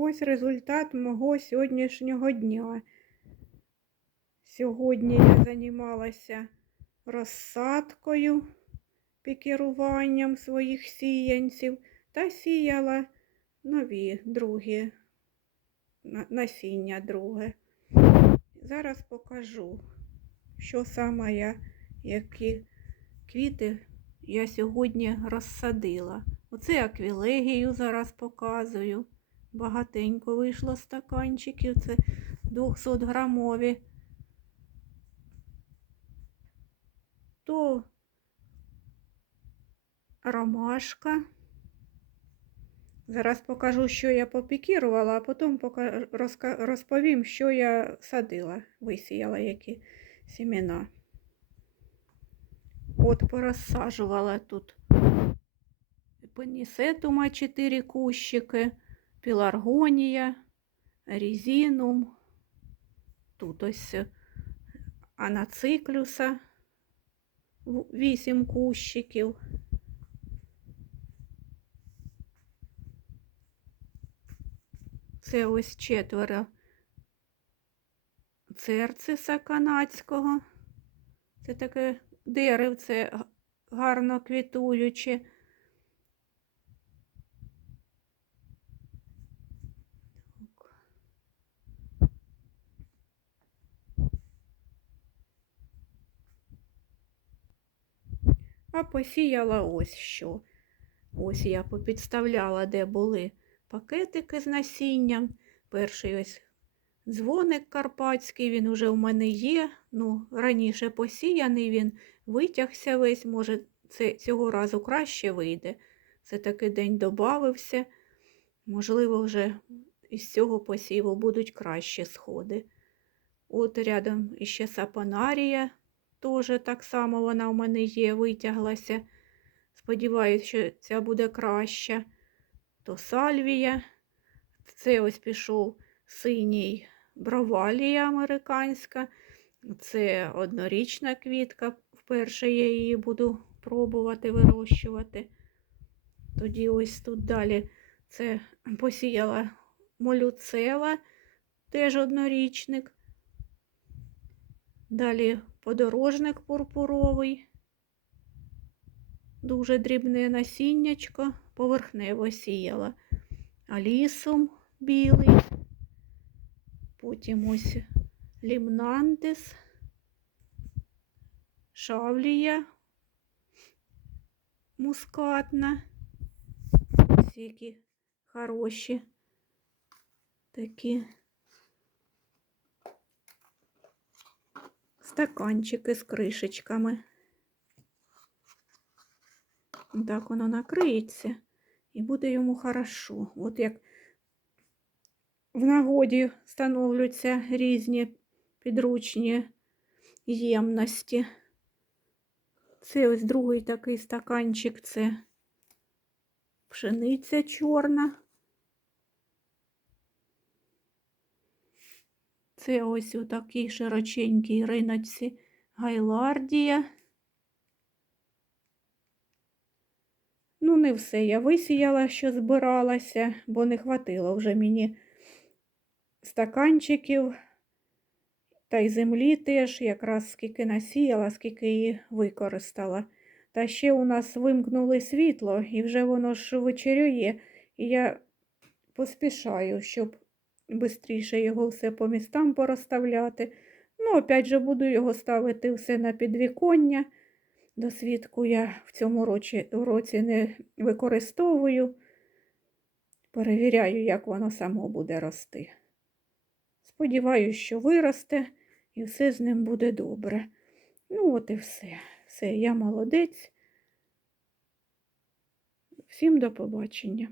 Ось результат мого сьогоднішнього дня. Сьогодні я займалася розсадкою, пікіруванням своїх сіянців та сіяла нові другі насіння друге. Зараз покажу, що саме я, які квіти я сьогодні розсадила. Оце аквілегію зараз показую. Багатенько вийшло стаканчиків. Це 200 грамові. То ромашка. Зараз покажу, що я попікірувала, а потім розповім, що я садила, висіяла які сімена. От порозсаджувала тут пенісетума 4 кущики, піларгонія, різінум, тут ось анациклюса 8 кущиків. Це ось четверо церциса канадського. Це таке деревце гарно квітуюче. А посіяла ось що. Ось я попідставляла, де були пакетики з насінням. Перший ось дзвоник карпатський, він уже в мене є. Ну, раніше посіяний, він витягся весь, може, це цього разу краще вийде. Це такий день добавився. Можливо, вже із цього посіву будуть кращі сходи. От рядом іще сапонарія, теж так само вона в мене є, витяглася. Сподіваюсь, що ця буде краща. То сальвія. Це ось пішов синій бровалія американська. Це однорічна квітка. Вперше я її буду пробувати вирощувати. Тоді ось тут далі це посіяла молюцела, теж однорічник. Далі подорожник пурпуровий, дуже дрібне насіннячко, поверхнево сіяла. Алісум білий, потім ось лімнантис, шавлія мускатна. Ось які хороші такі стаканчики з кришечками. Так воно накриється і буде йому хорошо. От як в нагоді становлюються різні підручні ємності. Це ось другий такий стаканчик, це пшениця чорна. Це ось у такій широченькій риночці Гайлардія. Ну, не все я висіяла, що збиралася, бо не хватило вже мені стаканчиків та й землі теж, якраз скільки насіяла, скільки її використала. Та ще у нас вимкнули світло, і вже воно ж вечерює, і я поспішаю, щоб швидше його все по містам порозставляти. Ну, опять же, буду його ставити все на підвіконня. Досвідку я в цьому році, році не використовую. Перевіряю, як воно само буде рости. Сподіваюсь, що виросте і все з ним буде добре. Ну, от і все. Все, я молодець. Всім до побачення.